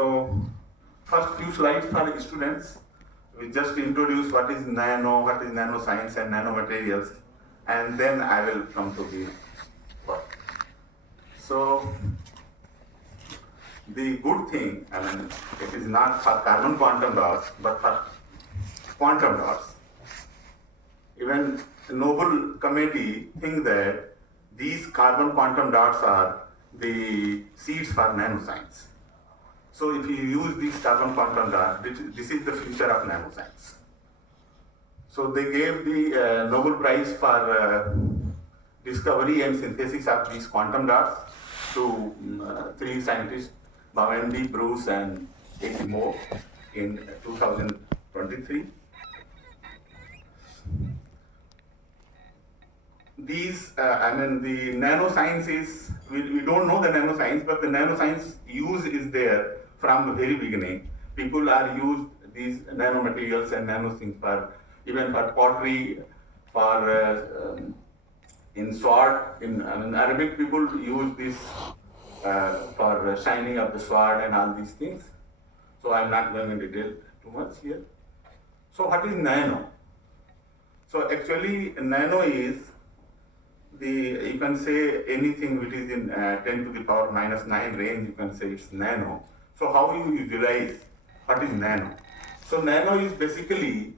So, first few slides for the students. We just introduce what is nano, what is nanoscience and nanomaterials, and then I will come to the work. So, the good thing, it is not for carbon quantum dots, but for quantum dots. Even the Nobel Committee think that these carbon quantum dots are the seeds for nanoscience. So if you use these carbon quantum dots, this is the future of nanoscience. So they gave the Nobel Prize for discovery and synthesis of these quantum dots to three scientists, Bawendi, Bruce, and 80 more in 2023. These, the nanoscience is, we don't know the nanoscience, but the nanoscience use is there from the very beginning. People are used these nanomaterials and nano things for, even for pottery, for in sword, in Arabic people use this for shining of the sword and all these things. So I'm not going into detail too much here. So what is nano? So actually nano is you can say anything which is in 10 to the power minus 9 range, you can say it's nano. So how you visualize what is nano? So nano is basically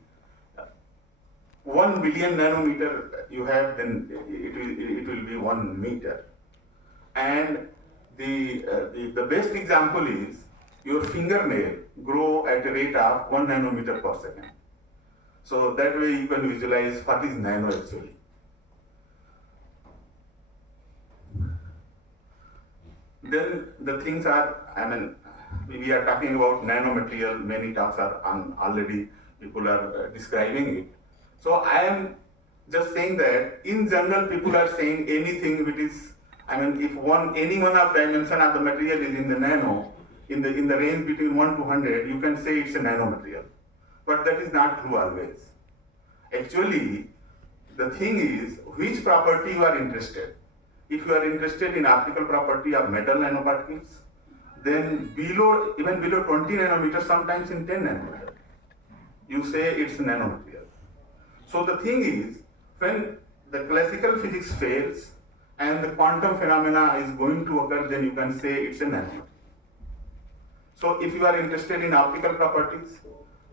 1 billion nanometer you have, then it will be 1 meter. And the best example is your fingernail grow at a rate of 1 nanometer per second. So that way you can visualize what is nano actually. Then the things are, we are talking about nanomaterial, many talks are on already, people are describing it. So I am just saying that in general people are saying anything which is, if any one of dimension of the material is in the nano, in the range between 1 to 100, you can say it's a nanomaterial. But that is not true always. Actually, the thing is which property you are interested. If you are interested in optical property of metal nanoparticles, then even below 20 nanometers, sometimes in 10 nanometers, you say it's a nanomaterial. So the thing is, when the classical physics fails and the quantum phenomena is going to occur, then you can say it's a nanomaterial. So if you are interested in optical properties,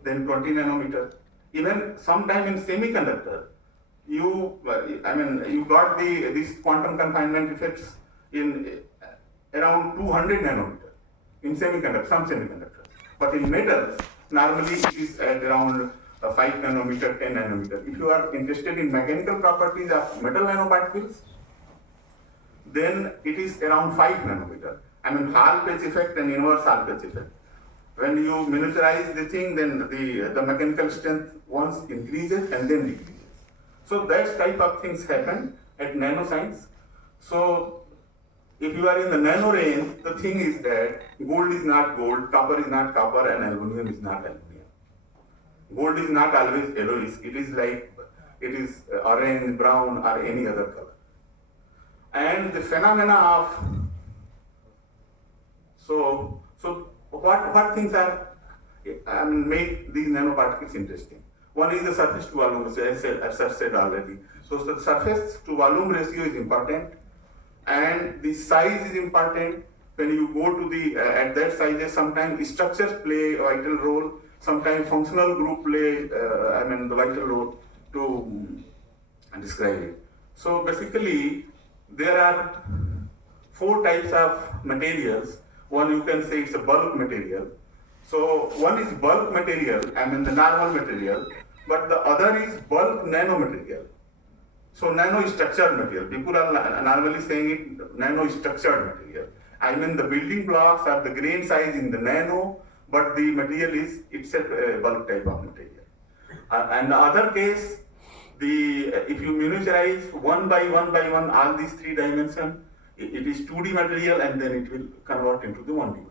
then 20 nanometer. Even sometime in semiconductor, you got these quantum confinement effects in around 200 nanometer in some semiconductors. But in metals, normally it is at around 5 nanometer, 10 nanometer. If you are interested in mechanical properties of metal nanoparticles, then it is around 5 nanometer. Hall patch effect and inverse Hall patch effect. When you miniaturize the thing, then the mechanical strength once increases and then decreases. So that type of things happen at nanoscience. So if you are in the nano range, the thing is that gold is not gold, copper is not copper, and aluminum is not aluminum. Gold is not always yellowish. It is orange, brown, or any other color. And the phenomena of so what things are make these nanoparticles interesting. One is the surface to volume, as I said already. So the surface to volume ratio is important, and the size is important. When you go to the at that size, sometimes structures play a vital role. Sometimes functional group play the vital role to describe it. So basically, there are 4 types of materials. One you can say it's a bulk material. So one is bulk material, the normal material, but the other is bulk nanomaterial. So nano is structured material. People are normally saying it nano is structured material. The building blocks are the grain size in the nano, but the material is itself a bulk type of material. And the other case, if you miniaturize one by one all these 3 dimensions, it is 2D material, and then it will convert into the 1D material.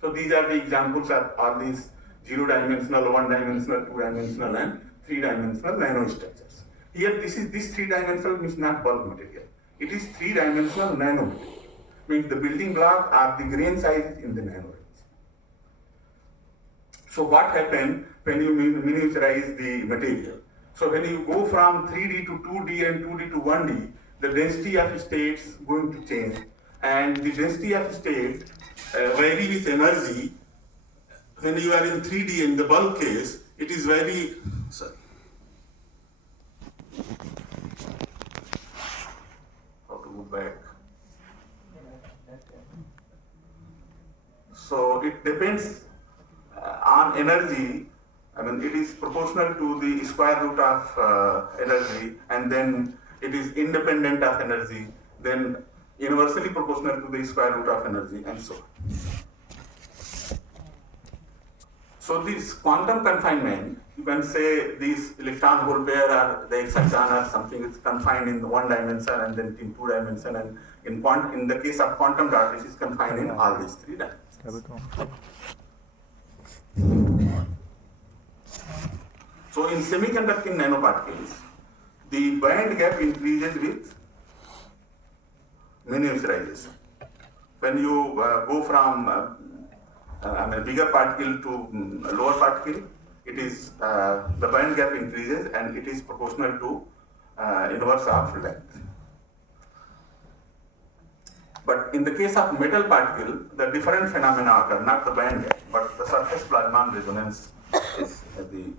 So these are the examples of all these 0-dimensional, 1-dimensional, 2-dimensional, and 3-dimensional nanostructures. Here, this 3-dimensional means not bulk material. It is 3-dimensional nanomaterial. Means the building block are the grain size in the nano range. So what happens when you miniaturize the material? So when you go from 3D to 2D and 2D to 1D, the density of states going to change, and the density of state vary with energy. When you are in 3D in the bulk case, it is very, sorry, how to go back. So it depends on energy. I mean, it is proportional to the square root of energy, and then it is independent of energy, then inversely proportional to the square root of energy, and so on. So this quantum confinement, you can say these electron hole pair or the exciton or something is confined in one dimension and then in two dimension, and in the case of quantum dot, it is confined in all these three dimensions. So in semiconducting nanoparticles, the band gap increases with miniaturization. When you go from a bigger particle to a lower particle, it is the band gap increases and it is proportional to inverse of length. But in the case of metal particle, the different phenomena occur, not the band gap, but the surface plasmon resonance is the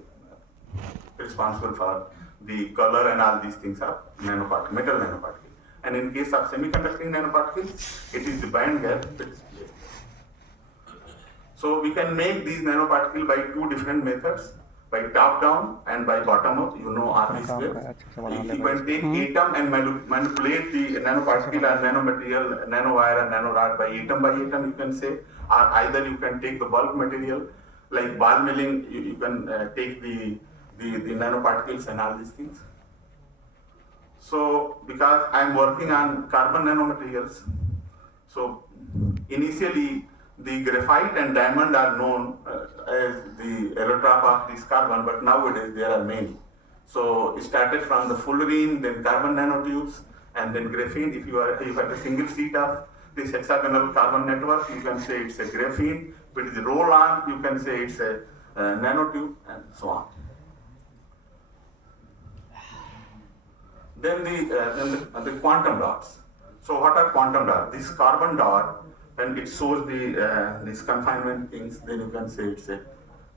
responsible for the color and all these things of nanoparticle, metal nanoparticle. And in case of semiconducting nanoparticles, it is the band gap that is played. So we can make these nanoparticles by two different methods, by top down and by bottom up. You know RF waves. You can take atom and manipulate the nanoparticle or nanomaterial, nanowire and nanorod by atom, you can say, or either you can take the bulk material, like ball milling, you can take the nanoparticles and all these things. So because I'm working on carbon nanomaterials, so initially the graphite and diamond are known as the allotrop of this carbon, but nowadays there are many. So it started from the fullerene, then carbon nanotubes, and then graphene. If you have a single sheet of this hexagonal carbon network, you can say it's a graphene. If it is a roll-on, you can say it's a nanotube, and so on. Then the quantum dots. So what are quantum dots? This carbon dot, when it shows these confinement things, then you can say it's a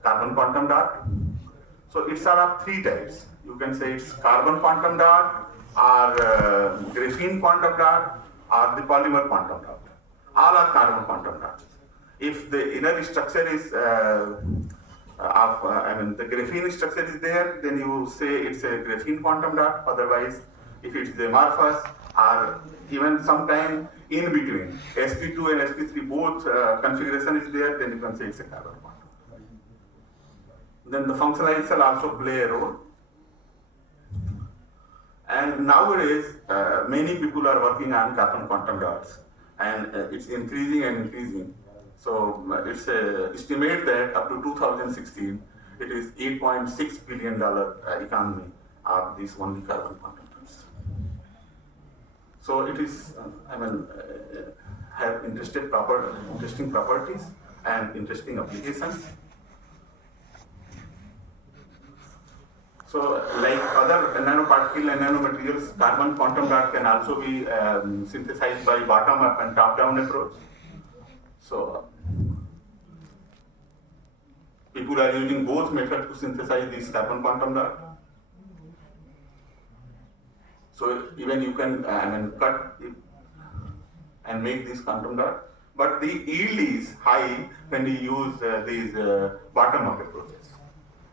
carbon quantum dot. So it's of three types. You can say it's carbon quantum dot, or graphene quantum dot, or the polymer quantum dot. All are carbon quantum dots. If the inner structure is the graphene structure is there, then you say it's a graphene quantum dot. Otherwise, if it's amorphous or even sometime in between, sp2 and sp3 both configuration is there, then you can say it's a carbon quantum dot. Then the functional cell also play a role. And nowadays, many people are working on carbon quantum dots, and it's increasing and increasing. So it's estimate that up to 2016, it is $8.6 billion economy of these only carbon quantum dots. So it is, have interesting properties and interesting applications. So like other nanoparticle and nanomaterials, carbon quantum dot can also be synthesized by bottom-up and top-down approach. So people are using both methods to synthesize this carbon quantum dot. So even you can cut it and make this quantum dot, but the yield is high when you use these bottom-up approaches.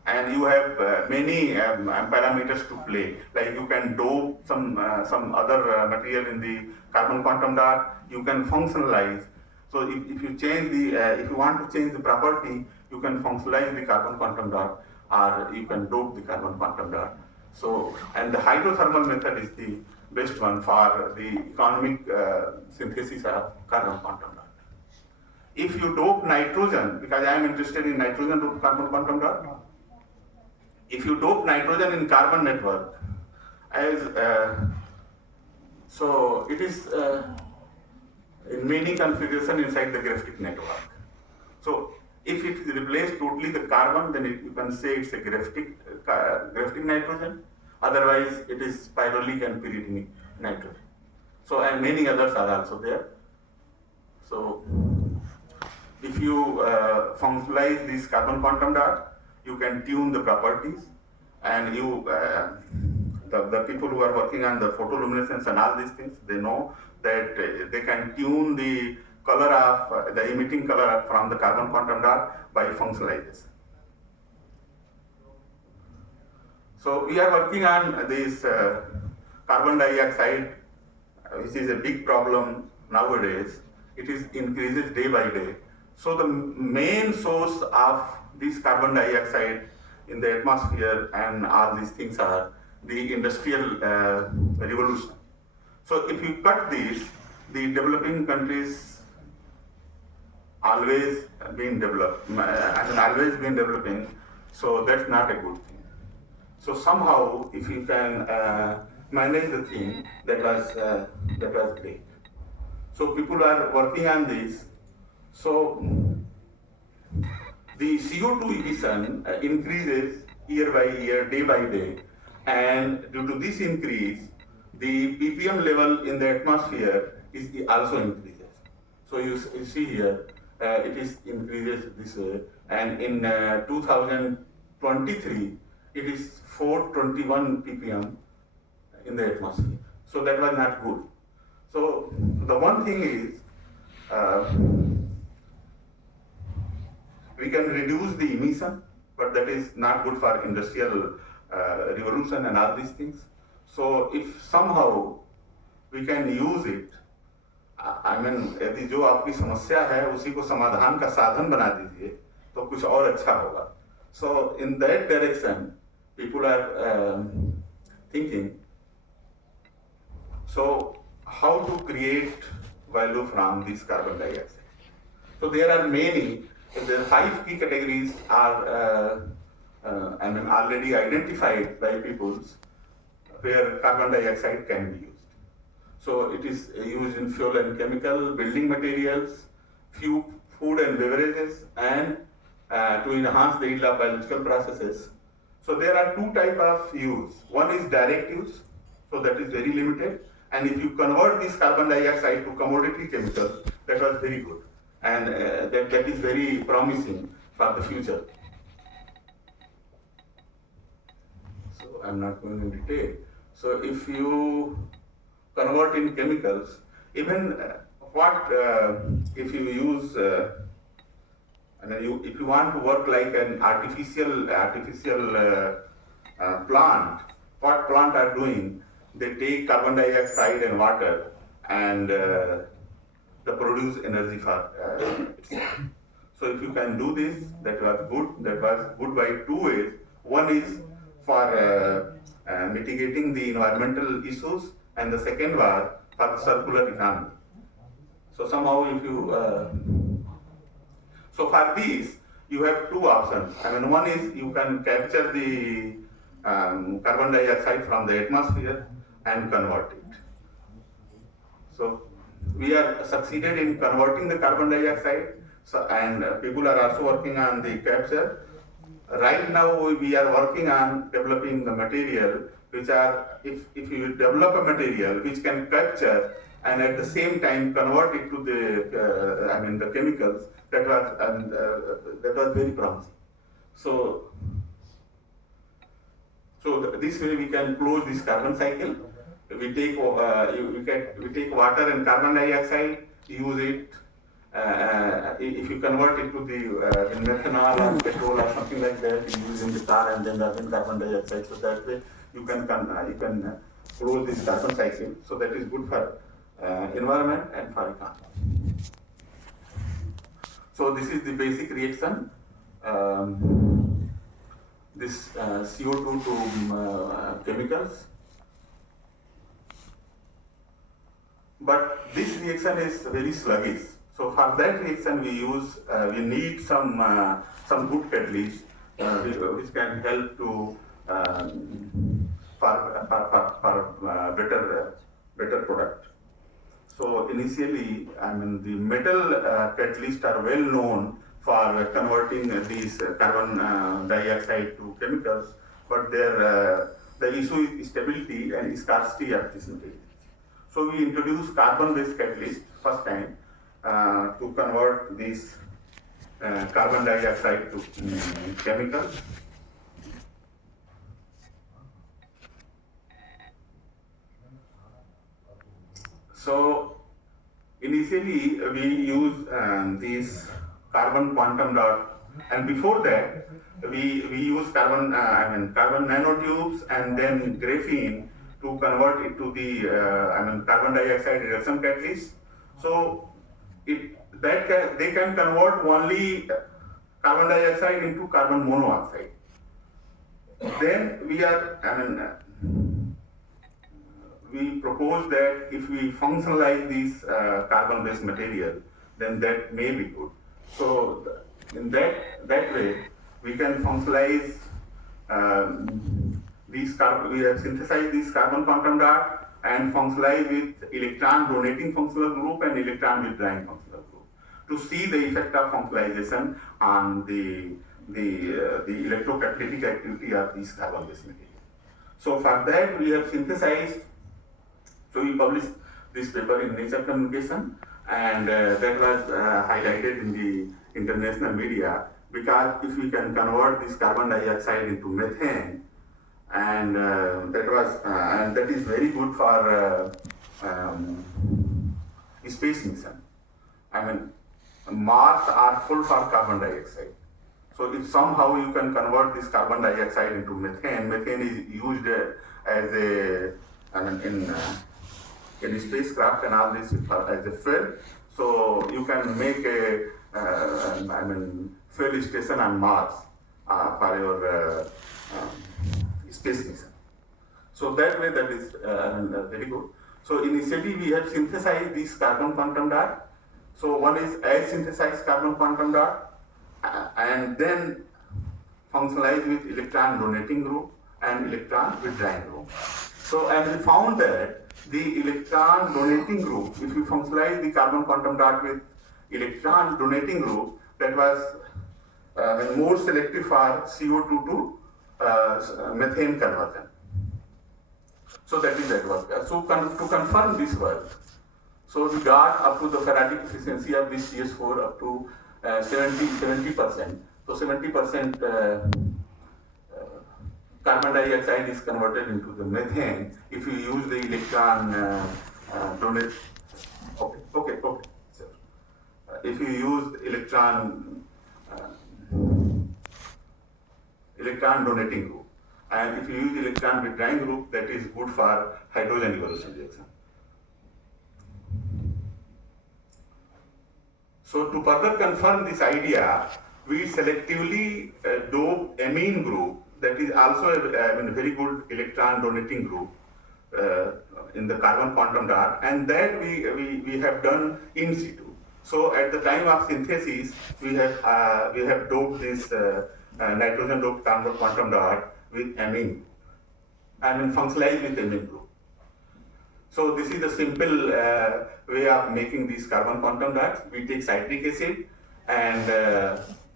And you have many parameters to play. Like you can dope some other material in the carbon quantum dot. You can functionalize. So if you change if you want to change the property, you can functionalize the carbon quantum dot, or you can dope the carbon quantum dot. So, and the hydrothermal method is the best one for the economic synthesis of carbon quantum dot. If you dope nitrogen, because I am interested in nitrogen doped carbon quantum dot, if you dope nitrogen in carbon network, so it is in many configuration inside the graphic network. So If it is replaced totally the carbon, then you can say it's a graphitic nitrogen. Otherwise, it is pyrrolic and pyridinic nitrogen. So, and many others are also there. So, if you functionalize this carbon quantum dot, you can tune the properties, and you the people who are working on the photoluminescence and all these things, they know that they can tune the color of the emitting color from the carbon quantum dot by functionalization. So we are working on this carbon dioxide, which is a big problem nowadays. It is increases day by day. So the main source of this carbon dioxide in the atmosphere and all these things are the industrial revolution. So if you cut this, the developing countries always been always been developing, so that's not a good thing. So somehow, if you can manage the thing, that was great. So people are working on this. So the CO2 emission increases year by year, day by day, and due to this increase, the ppm level in the atmosphere is also increases. So you see here, it is increases this way, and in 2023, it is 421 ppm in the atmosphere. So that was not good. So the one thing is, we can reduce the emission, but that is not good for industrial revolution and all these things. So if somehow we can use it, यदि जो आपकी समस्या है उसी को समाधान का साधन बना दीजिए तो कुछ और अच्छा होगा. So in that direction, people are thinking. So how to create value from this carbon dioxide? So there are many. The 5 key categories are already identified by people where carbon dioxide can be used. So it is used in fuel and chemical, building materials, food and beverages, and to enhance the yield of biological processes. So there are 2 types of use. One is direct use, so that is very limited. And if you convert this carbon dioxide to commodity chemicals, that was very good. And that is very promising for the future. So I'm not going in detail. So if you convert in chemicals, even if you use, if you want to work like an artificial plant, what plant are doing? They take carbon dioxide and water and they produce energy for itself. So if you can do this, that was good. That was good by 2 ways. One is for mitigating the environmental issues, and the second was for the circular economy. So somehow if you, so for these, you have 2 options. One is you can capture the carbon dioxide from the atmosphere and convert it. So we are succeeded in converting the carbon dioxide, and people are also working on the capture. Right now we are working on developing the material which are, if you develop a material which can capture and at the same time convert it to the the chemicals, that was very promising. So this way we can close this carbon cycle. We take water and carbon dioxide, use it. If you convert it to the methanol or petrol or something like that, you use in the car, and then carbon dioxide. So that way you can close this carbon cycle. So that is good for environment and for economy. So this is the basic reaction. This CO2 to chemicals. But this reaction is very sluggish. So for that reaction, we need some good catalyst which can help to for better product. So initially, the metal catalysts are well known for converting these carbon dioxide to chemicals, but the issue is stability and scarcity of this material. So we introduced carbon-based catalyst first time to convert this carbon dioxide to chemicals. So initially we use these carbon quantum dot, and before that we use carbon carbon nanotubes and then graphene to convert it to the carbon dioxide reduction catalyst. So they can convert only carbon dioxide into carbon monoxide. Then we propose that if we functionalize this carbon-based material, then that may be good. So in that way, we can functionalize we have synthesized these carbon quantum dot and functionalize with electron donating functional group and electron withdrawing functional group to see the effect of functionalization on the electrocatalytic activity of these carbon-based material. So for that we have synthesized. So we published this paper in Nature Communication, and that was highlighted in the international media, because if we can convert this carbon dioxide into methane, and that is very good for space mission. Mars are full for carbon dioxide. So if somehow you can convert this carbon dioxide into methane, methane is used as in spacecraft and all this as a fuel. So you can make a fuel station on Mars for your space mission. So that way that is very good. So initially we have synthesized this carbon quantum dot. So one is as synthesized carbon quantum dot and then functionalized with electron donating group and electron withdrawing group. So and we found that the electron donating group, if we functionalize the carbon quantum dot with electron donating group, that was more selective for CO2 to methane conversion. So that is that work. So to confirm this work, so we got up to the Faraday efficiency of this CS4 up to 70%. So 70% carbon dioxide is converted into the methane if you use the electron donate. Okay. So, if you use electron donating group, and if you use electron withdrawing group, that is good for hydrogen evolution reaction. So to further confirm this idea, we selectively dope amine group, that is also a very good electron donating group in the carbon quantum dot, and that we have done in situ. So at the time of synthesis, we have doped this nitrogen doped carbon quantum dot with amine, functionalized with amine group. So this is the simple way of making these carbon quantum dots. We take citric acid and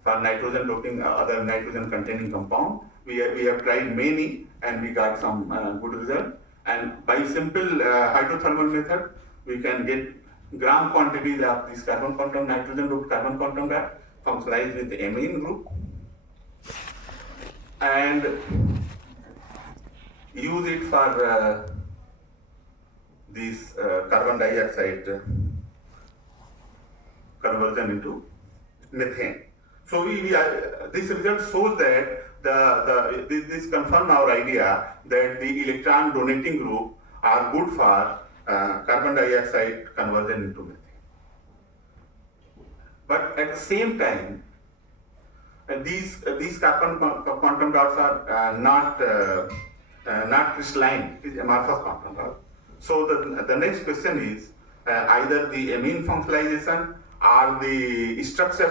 for nitrogen doping other nitrogen containing compound. We have tried many and we got some good result. And by simple hydrothermal method, we can get gram quantities of this carbon quantum nitrogen doped carbon quantum dot functionalized with the amine group and use it for this carbon dioxide conversion into methane. So this result shows that this confirms our idea that the electron donating group are good for carbon dioxide conversion into methane. But at the same time, these carbon quantum dots are not crystalline. It is amorphous quantum dot. So the next question is either the amine functionalization or the structure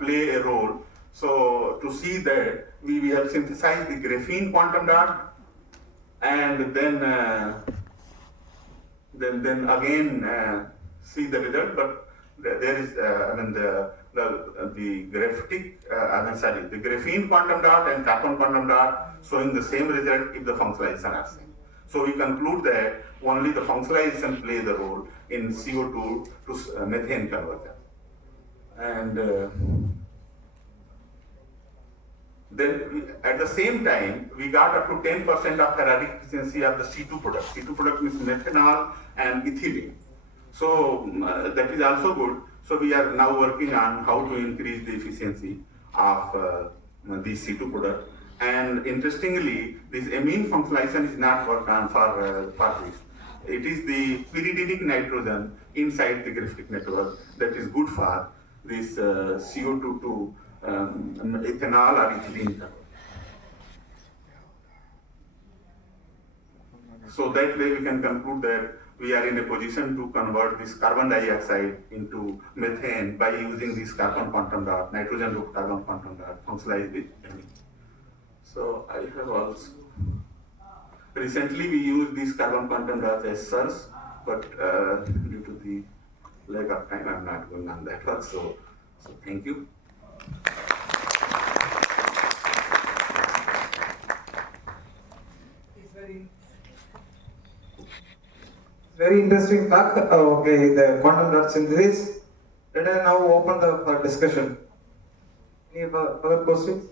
play a role. So to see that, we have synthesized the graphene quantum dot, and then again see the result. But there is the the the graphene quantum dot and carbon quantum dot showing the same result if the functionalization are same. So we conclude that only the functionalization play the role in CO2 to methane conversion. And then at the same time, we got up to 10% of periodic efficiency of the C2 product. C2 product means methanol and ethylene. So that is also good. So we are now working on how to increase the efficiency of these C2 product. And interestingly, this amine functionalization is not worked on for this. It is the pyridinic nitrogen inside the graphic network that is good for this CO2 to ethanol or ethylene. So that way we can conclude that we are in a position to convert this carbon dioxide into methane by using this carbon quantum dot, nitrogen loop carbon quantum dot, functionalized with amine. So I have also, recently we used these carbon quantum dots as source, but due to the lack of time, I'm not going on that one. So thank you. Very interesting talk. Okay, the quantum dot synthesis. Let us now open the for discussion. Any other questions?